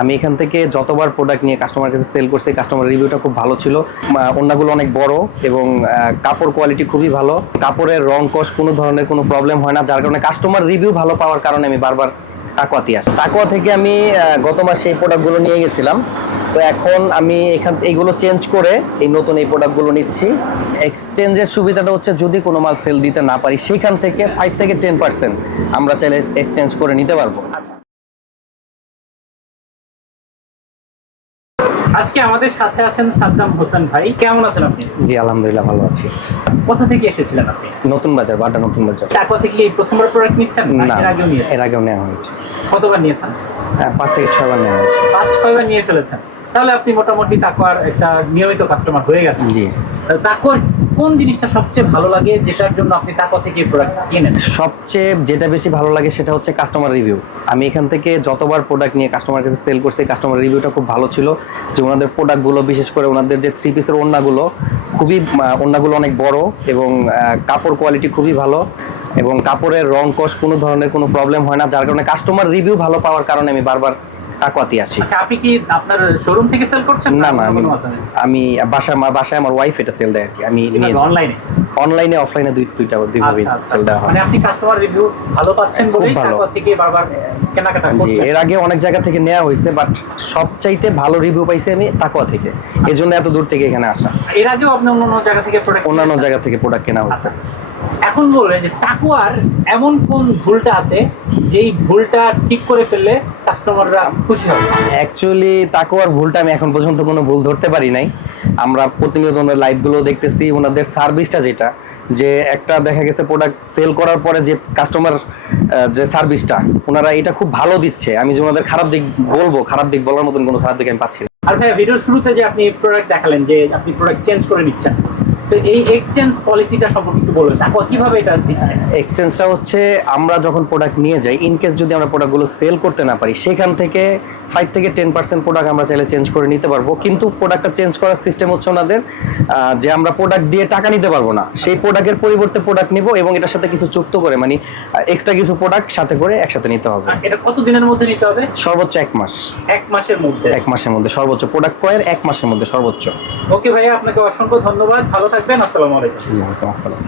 আমি এখান থেকে যতবার প্রোডাক্ট নিয়ে কাস্টমার কাছে সেল করছি, কাস্টমার রিভিউটা খুব ভালো ছিল। ওড়নাগুলো অনেক বড় এবং কাপড় কোয়ালিটি খুবই ভালো। কাপড়ের রং কস কোনো ধরনের কোনো প্রবলেম হয় না, যার কারণে কাস্টমার রিভিউ ভালো পাওয়ার কারণে আমি বারবার তাকওয়াতে আসি। তাকওয়া থেকে আমি গত মাসে এই প্রোডাক্টগুলো নিয়ে গেছিলাম। তো এখন আমি এইগুলো চেঞ্জ করে এই নতুন এই প্রোডাক্টগুলো নিচ্ছি। এক্সচেঞ্জের সুবিধাটা হচ্ছে যদি কোনো মাল সেল দিতে না পারি সেইখান থেকে 5 থেকে 10% আমরা চাইলে এক্সচেঞ্জ করে নিতে পারবো। আজকে আমাদের সাথে আছেন সাদ্দাম হোসেন ভাই। কেমন আছেন আপনি? জি আলহামদুলিল্লাহ ভালো আছি। কোথা থেকে এসেছিলেন আপনি? নতুন বাজার, বাড্ডা নতুন বাজার। তাকওয়া থেকে এই প্রথমবার প্রোডাক্ট নিচ্ছেন না, এর আগেও নিয়েছেন? এর আগেও নেওয়া হয়েছে। কতবার নিয়েছেন? 5 থেকে 6 বার নেওয়া হয়েছে। 5-6 বার নিয়ে ফেলেছেন, তাহলে আপনি মোটামুটি তাকওয়ার একটা নিয়মিত কাস্টমার হয়ে গেছেন। জি। তাকওয়ার কোন জিনিসটা সবচেয়ে ভালো লাগে যেটার জন্য আপনি তাকওয়া থেকে প্রোডাক্ট কিনেন? সবচেয়ে যেটা বেশি ভালো লাগে সেটা হচ্ছে কাস্টমার রিভিউ। আমি এখান থেকে যতবার প্রোডাক্ট নিয়ে কাস্টমার কাছে সেল করছি, কাস্টমার রিভিউটা খুব ভালো ছিল। যে ওনাদের প্রোডাক্টগুলো, বিশেষ করে ওনাদের যে 3 পিসের ওড়নাগুলো, ওড়নাগুলো অনেক বড় এবং কাপড় কোয়ালিটি খুবই ভালো এবং কাপড়ের রং কস কোনো ধরনের কোনো প্রবলেম হয় না, যার কারণে কাস্টমার রিভিউ ভালো পাওয়ার কারণে আমি বারবার তাকওয়াতে আসি। আচ্ছা, আপনি কি আপনার শোরুম থেকে সেল করছেন? না, আমি বাসায় আমার ওয়াইফ এটা সেল দেয় আর কি। আমি অনলাইনে অফলাইনে দুইভাবে সেল দেওয়া হয়। মানে আপনি কাস্টমার রিভিউ ভালো পাচ্ছেন বলেই তাকওয়া থেকে বারবার কেনাকাটা করছেন? এর আগে অনেক জায়গা থেকে নেওয়া হয়েছে, বাট সবচাইতে ভালো রিভিউ পাইছি আমি তাকওয়া থেকে, এজন্য এত দূর থেকে এখানে আসা। এর আগেও আপনি অন্যান্য জায়গা থেকে প্রোডাক্ট কেনা হয়েছে। এখন বললেন যে তাকওয়ার এমন কোন ভুলটা আছে যেই ভুলটা ঠিক করে ফেললে কাস্টমাররা খুশি হবে? অ্যাকচুয়ালি তাকওয়ার ভুলটা আমি এখন পর্যন্ত কোনো ভুল ধরতে পারি নাই। আমরা প্রতিনিয়ত ওনার লাইভগুলো দেখতেছি, ওনাদের সার্ভিসটা যেটা, যে একটা দেখা গেছে প্রোডাক্ট সেল করার পরে যে কাস্টমার যে সার্ভিসটা ওনারা এটা খুব ভালো দিচ্ছে। আমি যে ওনাদের খারাপ দিক বলার মতন কোনো খারাপ দিক আমি পাচ্ছি না। আর ভাই, ভিডিওর শুরুতে যে আপনি প্রোডাক্ট দেখালেন যে আপনি প্রোডাক্ট চেঞ্জ করে নিচ্ছেন, তো এই এক্সচেঞ্জ পলিসিটা সম্পর্কে একটু বলবেন, তাকওয়া কিভাবে এটা দিচ্ছে? এক্সচেঞ্জটা হচ্ছে আমরা যখন প্রোডাক্ট নিয়ে যাই, ইন কেস যদি আমরা প্রোডাক্টগুলো সেল করতে না পারি, সেখান থেকে 5 থেকে 10% প্রোডাক্ট আমরা চাইলে চেঞ্জ করে নিতে পারবো। কিন্তু প্রোডাক্টটা চেঞ্জ করার সিস্টেম হচ্ছে ওনাদের যে আমরা প্রোডাক্ট দিয়ে টাকা নিতে পারবো না, সেই প্রোডাক্টের পরিবর্তে প্রোডাক্ট নিব এবং এটার সাথে কিছু যুক্ত করে, মানে এক্সট্রা কিছু প্রোডাক্ট সাথে করে একসাথে নিতে হবে। এটা কত দিনের মধ্যে নিতে হবে? সর্বোচ্চ 1 মাস। 1 মাসের মধ্যে? 1 মাসের মধ্যে সর্বোচ্চ, প্রোডাক্ট ক্রয়ের 1 মাসের মধ্যে সর্বোচ্চ। ওকে ভাইয়া, আপনাকে অসংখ্য ধন্যবাদ, ভালো থাকবেন, আসসালামু আলাইকুম। জি, ওয়ালাইকুম আসসালাম।